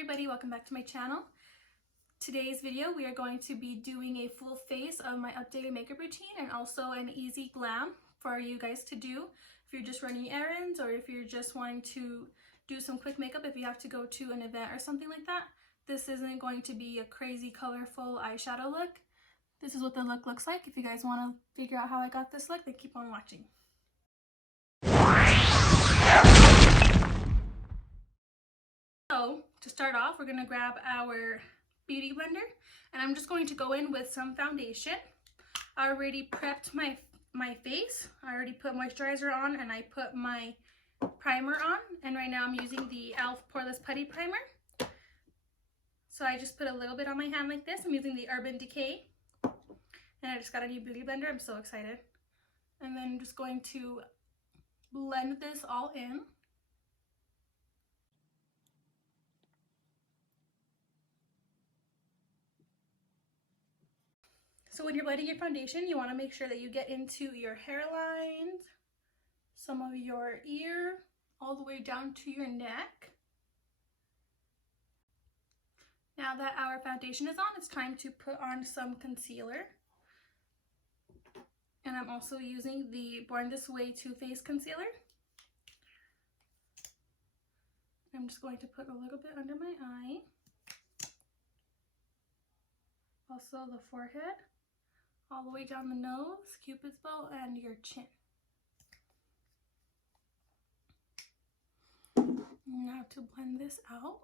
everybody, welcome back to my channel. Today's video we are going to be doing a full face of my updated makeup routine and also an easy glam for you guys to do if you're just running errands or if you're just wanting to do some quick makeup if you have to go to an event or something like that. This isn't going to be a crazy colorful eyeshadow look. This is what the look looks like. If you guys want to figure out how I got this look, then keep on watching. So to start off, we're going to grab our beauty blender and I'm just going to go in with some foundation. I already prepped my face. I already put moisturizer on and I put my primer on, and right now I'm using the e.l.f. Poreless Putty Primer. So I just put a little bit on my hand like this. I'm using the Urban Decay and I just got a new beauty blender. I'm so excited. And then I'm just going to blend this all in. So when you're blending your foundation, you want to make sure that you get into your hairlines, some of your ear, all the way down to your neck. Now that our foundation is on, it's time to put on some concealer. And I'm also using the Born This Way Too Faced Concealer. I'm just going to put a little bit under my eye. Also the forehead, all the way down the nose, Cupid's bow, and your chin. Now to blend this out.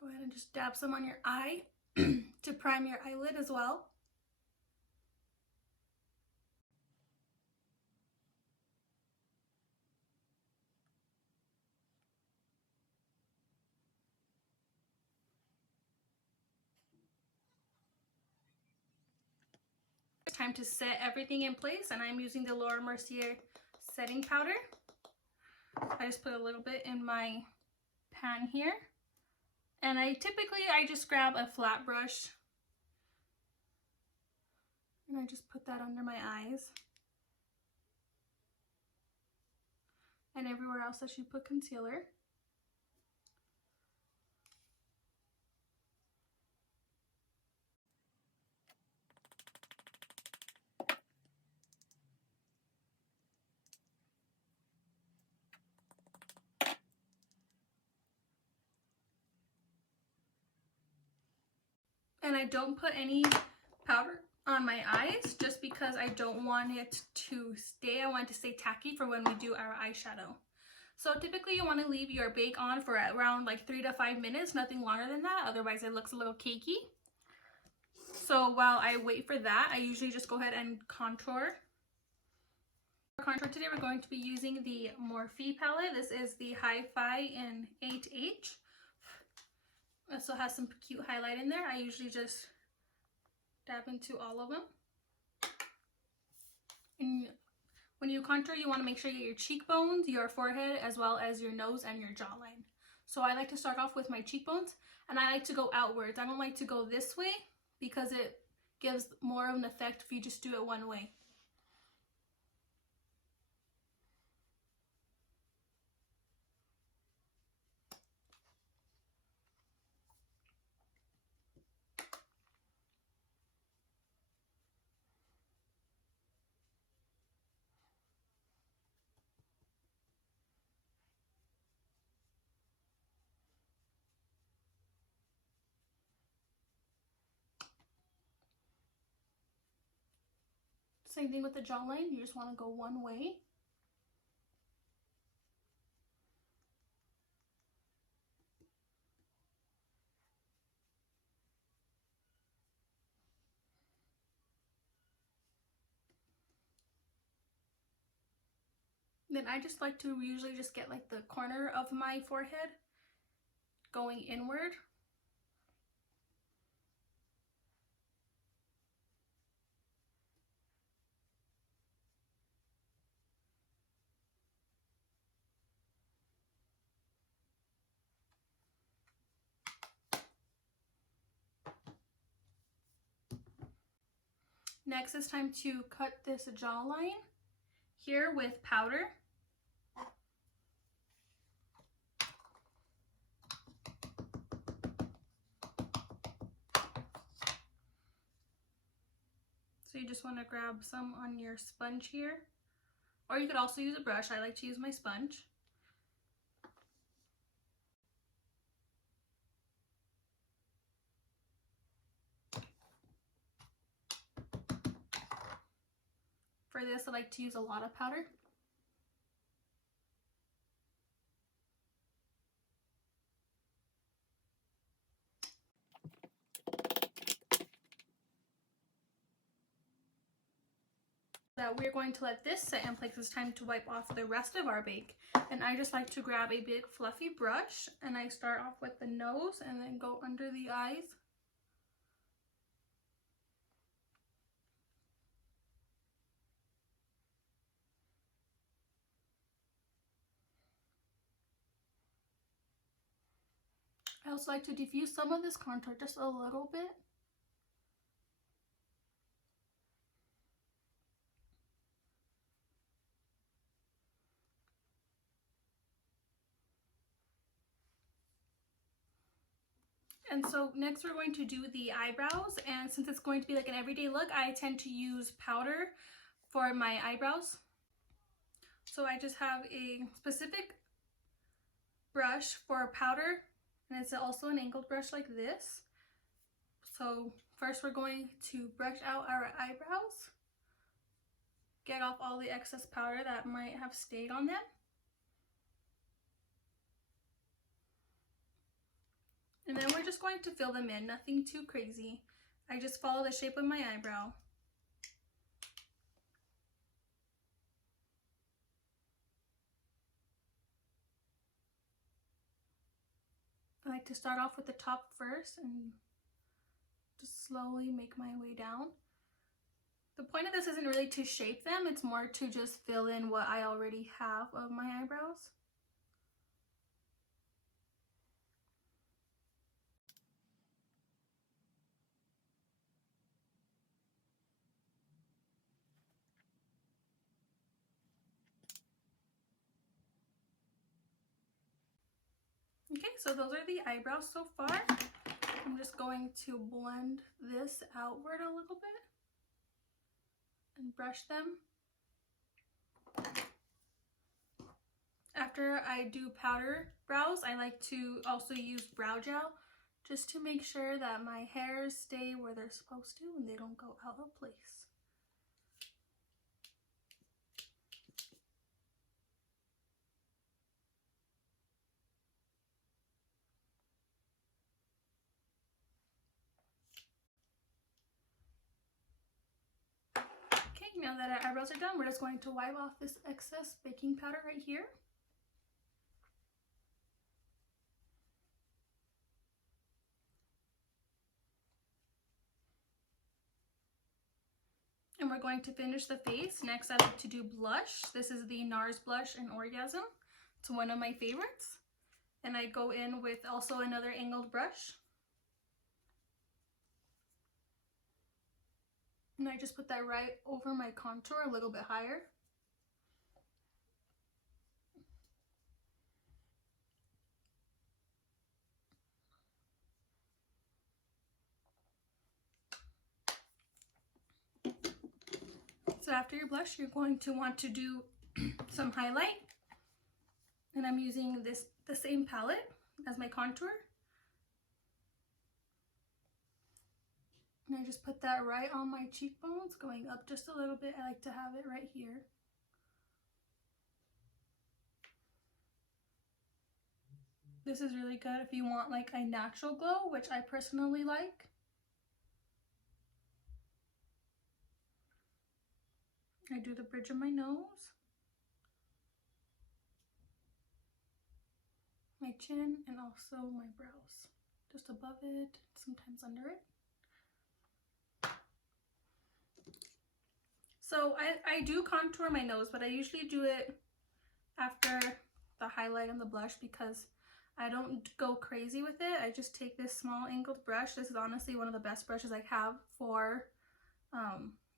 Go ahead and just dab some on your eye to prime your eyelid as well. It's time to set everything in place, and I'm using the Mercier setting powder. I just put a little bit in my pan here. And I just grab a flat brush and I just put that under my eyes and everywhere else I should put concealer. And I don't put any powder on my eyes just because I don't want it to stay. I want it to stay tacky for when we do our eyeshadow. So typically you want to leave your bake on for around like 3 to 5 minutes, nothing longer than that. Otherwise it looks a little cakey. So while I wait for that, I usually just go ahead and contour. For contour today, we're going to be using the Morphe palette. This is the Hi-Fi in 8H. It also has some cute highlight in there. I usually just dab into all of them. And when you contour, you want to make sure you get your cheekbones, your forehead, as well as your nose and your jawline. So I like to start off with my cheekbones, and I like to go outwards. I don't like to go this way because it gives more of an effect if you just do it one way. Same thing with the jawline, you just want to go one way. Then I just like to usually just get like the corner of my forehead going inward. Next, it's time to cut this jawline here with powder. So you just want to grab some on your sponge here, or you could also use a brush. I like to use my sponge. For this, I like to use a lot of powder. That we're going to let this set in place. It's time to wipe off the rest of our bake. And I just like to grab a big fluffy brush and I start off with the nose and then go under the eyes. I also like to diffuse some of this contour just a little bit. And so next we're going to do the eyebrows, and since it's going to be like an everyday look, I tend to use powder for my eyebrows. So I just have a specific brush for powder, and it's also an angled brush like this. So first we're going to brush out our eyebrows, get off all the excess powder that might have stayed on them. And then we're just going to fill them in, nothing too crazy. I just follow the shape of my eyebrow. I like to start off with the top first and just slowly make my way down. The point of this isn't really to shape them, it's more to just fill in what I already have of my eyebrows. Okay, so those are the eyebrows so far. I'm just going to blend this outward a little bit and brush them. After I do powder brows, I like to also use brow gel just to make sure that my hairs stay where they're supposed to and they don't go out of place. Okay, now that our eyebrows are done, we're just going to wipe off this excess baking powder right here. And we're going to finish the face. Next, I like to do blush. This is the NARS blush in Orgasm. It's one of my favorites. And I go in with also another angled brush. And I just put that right over my contour a little bit higher. So after your blush, you're going to want to do some highlight. And I'm using the same palette as my contour. And I just put that right on my cheekbones, going up just a little bit. I like to have it right here. This is really good if you want like a natural glow, which I personally like. I do the bridge of my nose, my chin, and also my brows. Just above it, sometimes under it. So I do contour my nose, but I usually do it after the highlight and the blush because I don't go crazy with it. I just take this small angled brush. This is honestly one of the best brushes I have for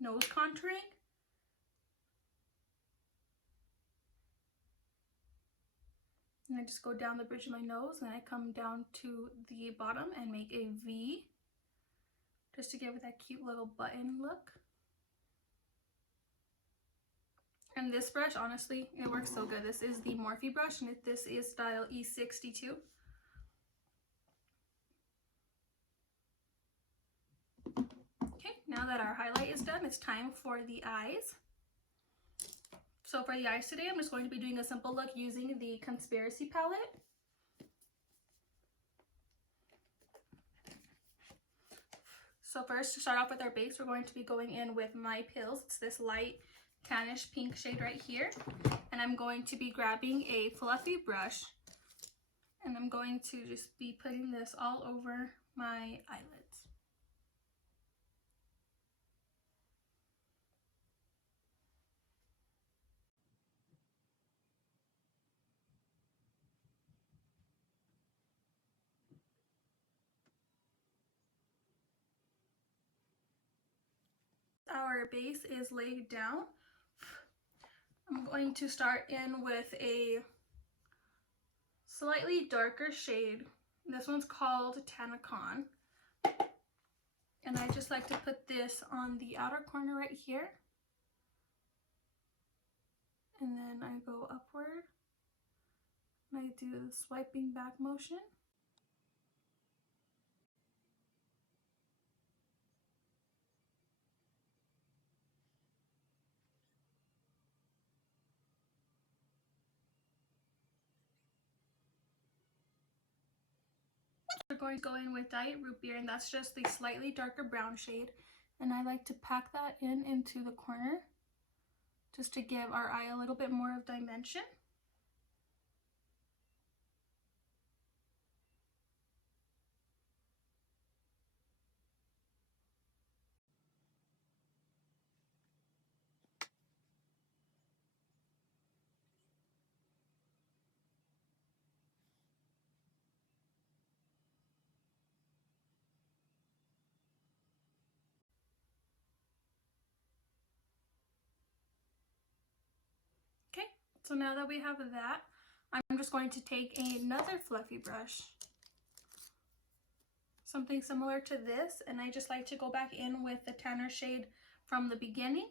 nose contouring. And I just go down the bridge of my nose and I come down to the bottom and make a V just to give it that cute little button look. And this brush, honestly, it works so good. This is the Morphe brush and this is style E62. Okay, now that our highlight is done, it's time for the eyes. So for the eyes today, I'm just going to be doing a simple look using the Conspiracy palette. So first, to start off with our base, we're going to be going in with My Pills. It's this light tannish pink shade right here. And I'm going to be grabbing a fluffy brush and I'm going to just be putting this all over my eyelids. Our base is laid down. I'm going to start in with a slightly darker shade. This one's called Tanacon. And I just like to put this on the outer corner right here. And then I go upward. And I do the swiping back motion. We're going to go in with Diet Root Beer, and that's just the slightly darker brown shade. And I like to pack that into the corner just to give our eye a little bit more of dimension. Okay, so now that we have that, I'm just going to take another fluffy brush, something similar to this, and I just like to go back in with the tanner shade from the beginning,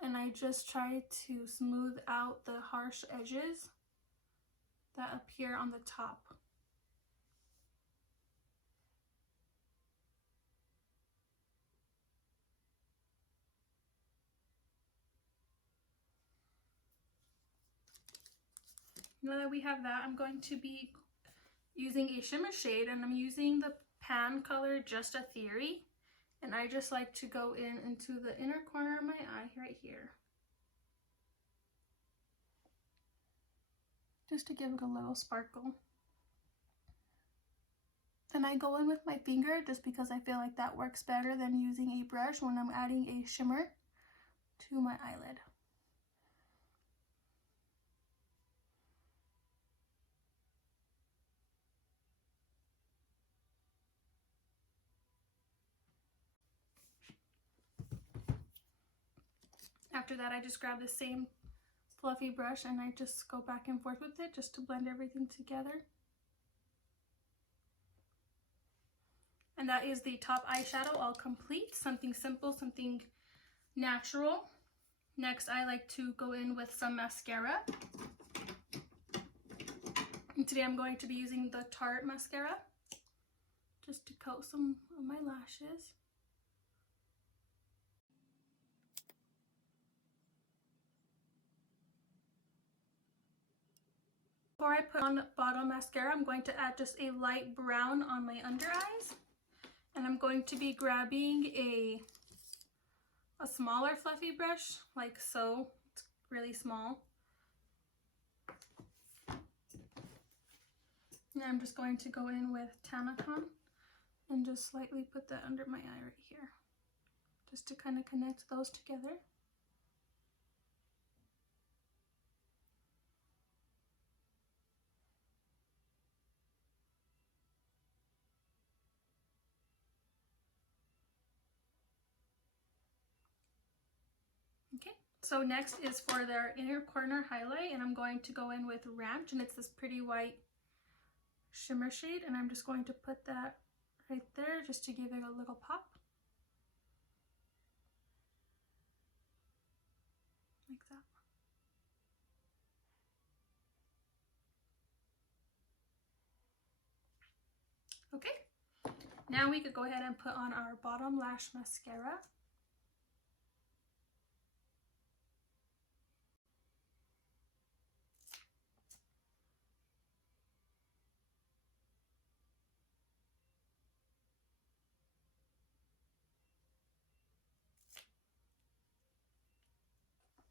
and I just try to smooth out the harsh edges that appear on the top. Now that we have that, I'm going to be using a shimmer shade, and I'm using the pan color Just a Theory, and I just like to go into the inner corner of my eye right here, just to give it a little sparkle. Then I go in with my finger just because I feel like that works better than using a brush when I'm adding a shimmer to my eyelid. After that, I just grab the same fluffy brush and I just go back and forth with it just to blend everything together. And that is the top eyeshadow all complete. Something simple, something natural. Next, I like to go in with some mascara. And today I'm going to be using the Tarte mascara just to coat some of my lashes. Before I put on bottom mascara, I'm going to add just a light brown on my under eyes. And I'm going to be grabbing a smaller fluffy brush, like so. It's really small. And I'm just going to go in with Tanacon and just slightly put that under my eye right here, just to kind of connect those together. So next is for their inner corner highlight, and I'm going to go in with Ranch, and it's this pretty white shimmer shade, and I'm just going to put that right there just to give it a little pop. Like that. Okay, now we could go ahead and put on our bottom lash mascara.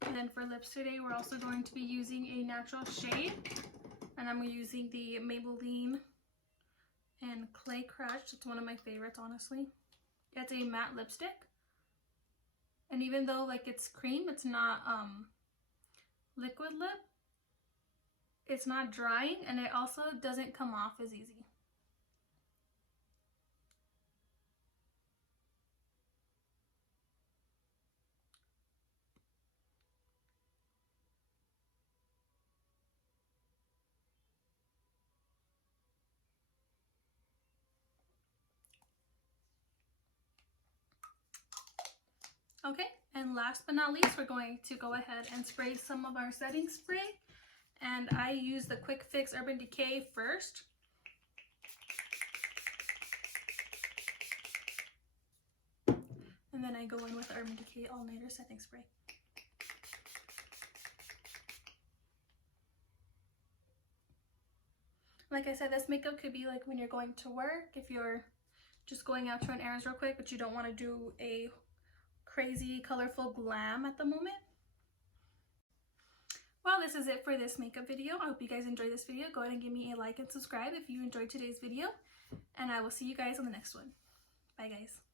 And then for lips today, we're also going to be using a natural shade, and I'm using the Maybelline and Clay Crush. It's one of my favorites, honestly. It's a matte lipstick, and even though like it's cream, it's not liquid lip. It's not drying, and it also doesn't come off as easy. Okay, and last but not least, we're going to go ahead and spray some of our setting spray. And I use the Quick Fix Urban Decay first. And then I go in with the Urban Decay All Nighter setting spray. Like I said, this makeup could be like when you're going to work, if you're just going out to run errands real quick, but you don't want to do a crazy colorful glam at the moment. Well, this is it for this makeup video. I hope you guys enjoyed this video. Go ahead and give me a like and subscribe if you enjoyed today's video, and I will see you guys on the next one. Bye guys.